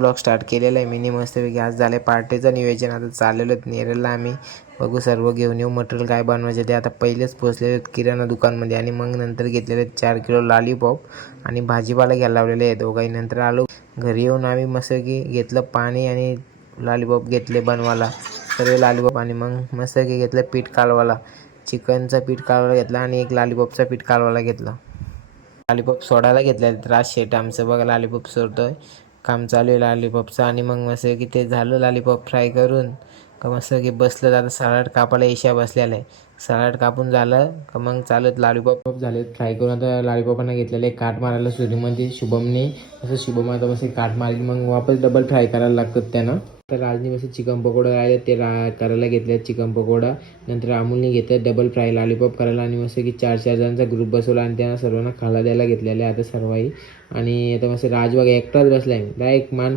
Blog start केलेला आहे mini मस्तपैकी. आज झालं आहे पार्टीचं नियोजन. आता चाललेलो आहेत नेरळला आम्ही. बघू सर्व घेऊन येऊ मटेरियल काय बनवायचे ते. आता पहिलेच पोचलेले आहेत किराणा दुकानमध्ये आणि मग नंतर घेतलेले 4 किलो लॉलीपॉप आणि भाजीपाला घ्यायला लावलेले आहे दोघाही. नंतर आलो घरी. येऊन आम्ही मस्तपैकी घेतलं पाणी आणि लॉलीपॉप घेतले बनवायला सर्व लॉलीपॉप. आणि मग मस्तपैकी घेतलं पीठ कालवायला. चिकनचं पीठ कालवायला घेतलं आणि एक लॉलीपॉपचं पीठ कालवायला घेतलं. लॉलीपॉप सोडायला घेतलं. त्रास शेट आमचं बघा लॉलीपॉप सोडतोय. काम चालू आहे लॉलीपॉपचं. आणि मग मस्त की ते झालं लॉलीपॉप फ्राय करून का मस्त की बसलं. आता सलाड कापायला ईशा बसलेला आहे. सलाड कापून झालं का मग चालत लॉलीपॉप झाले फ्राय करून. आता लॉलीपॉपांना घेतलेले काट मारायला सुरीमध्ये शुभमने. असं शुभम आता बस काट मारली मग वापस डबल फ्राय करायला लागतात त्यांना. तर राजनी बस चिकन पकोडा राहिले ते करायला घेतले चिकन पकोडा. नंतर अमूलने घेतलं डबल फ्राय लॉलीपॉप करायला. आणि मस्त की 4-4 जणांचा ग्रुप बसवला आणि त्यांना सर्वांना खायला द्यायला घेतलेलं आहे आता सर्वही. आणि आता मस्त राजबाग एकटाच बसला आहे डायरेक्ट मान